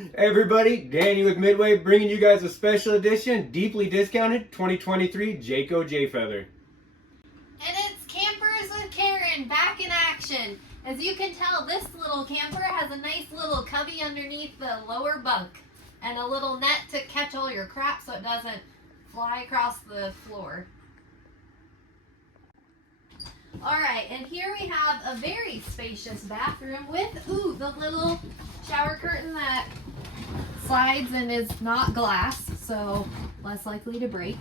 Hey everybody, Danny with Midway bringing you guys a special edition, deeply discounted 2023 Jayco Jay Feather. And it's Campers with Karen back in action. As you can tell, this little camper has a nice little cubby underneath the lower bunk and a little net to catch all your crap so it doesn't fly across the floor. Alright, and here we have a very spacious bathroom with, the little shower curtain that slides and is not glass, so less likely to break.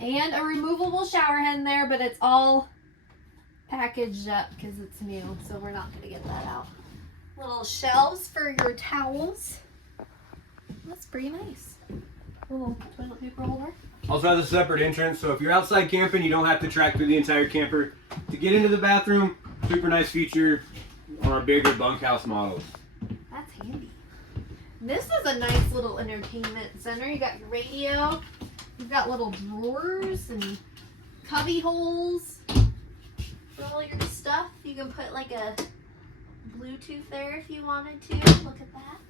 And a removable shower head in there, but it's all packaged up because it's new, so we're not going to get that out. Little shelves for your towels. That's pretty nice. Little toilet paper holder. Also has a separate entrance, so if you're outside camping, you don't have to track through the entire camper to get into the bathroom. Super nice feature on our bigger bunkhouse models. That's handy. This is a nice little entertainment center. You got your radio. You've got little drawers and cubby holes for all your stuff. You can put like a Bluetooth there if you wanted to. Look at that.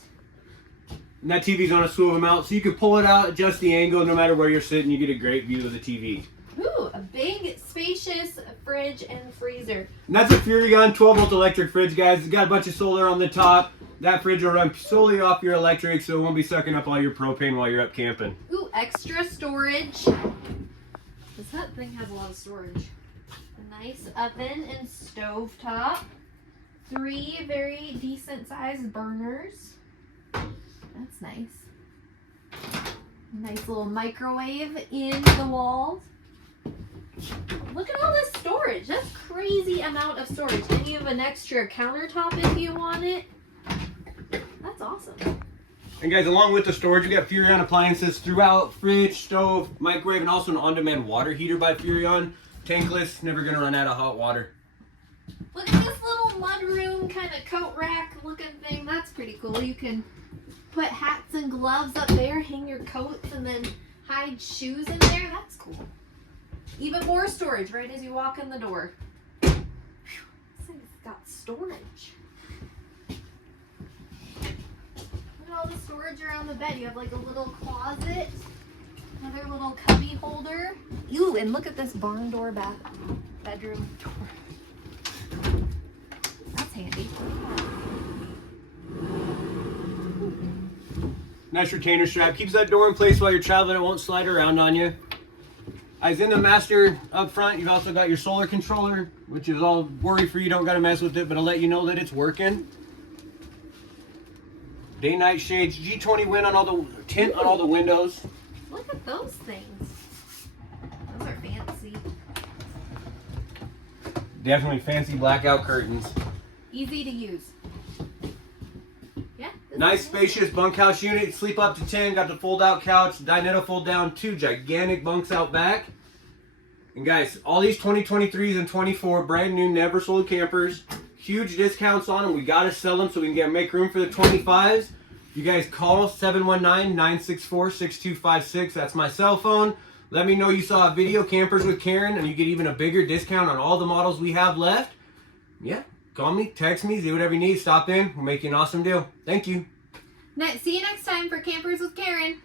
And that TV's on a swivel mount, so you can pull it out, adjust the angle, no matter where you're sitting, you get a great view of the TV. Ooh, a big, spacious fridge and freezer. And that's a Furrion 12-volt electric fridge, guys. It's got a bunch of solar on the top. That fridge will run solely off your electric, so it won't be sucking up all your propane while you're up camping. Ooh, extra storage. That thing has a lot of storage. A nice oven and stove top. 3 very decent sized burners. That's nice. Nice little microwave in the walls. Look at all this storage. That's crazy amount of storage. And you have an extra countertop if you want it. That's awesome. And guys, along with the storage, we got Furrion appliances throughout: fridge, stove, microwave, and also an on-demand water heater by Furrion. Tankless, never gonna run out of hot water. Look at this little mudroom kind of coat rack looking thing. That's pretty cool. You can put hats and gloves up there, hang your coats, and then hide shoes in there. That's cool. Even more storage right as you walk in the door. Whew, this thing's got storage. Look at all the storage around the bed. You have like a little closet, another little cubby holder. Ooh, and look at this barn door bedroom door. That's handy. Nice retainer strap. Keeps that door in place while you're traveling. It won't slide around on you. As in the master up front, you've also got your solar controller, which is all worry-free. You don't got to mess with it, but I'll let you know that it's working. Day-night shades. G20 wind on all the tint on all the windows. Look at those things. Those are fancy. Definitely fancy blackout curtains. Easy to use. Yeah. Nice spacious bunkhouse unit. Sleep up to 10. Got the fold-out couch. Dinette fold down. 2 gigantic bunks out back. And guys, all these 2023s and 24 brand new, never sold campers. Huge discounts on them. We got to sell them so we can make room for the 25s. You guys call 719-964-6256. That's my cell phone. Let me know you saw a video, Campers with Karen, and you get even a bigger discount on all the models we have left. Yeah, call me, text me, do whatever you need. Stop in. We'll make you an awesome deal. Thank you. See you next time for Campers with Karen.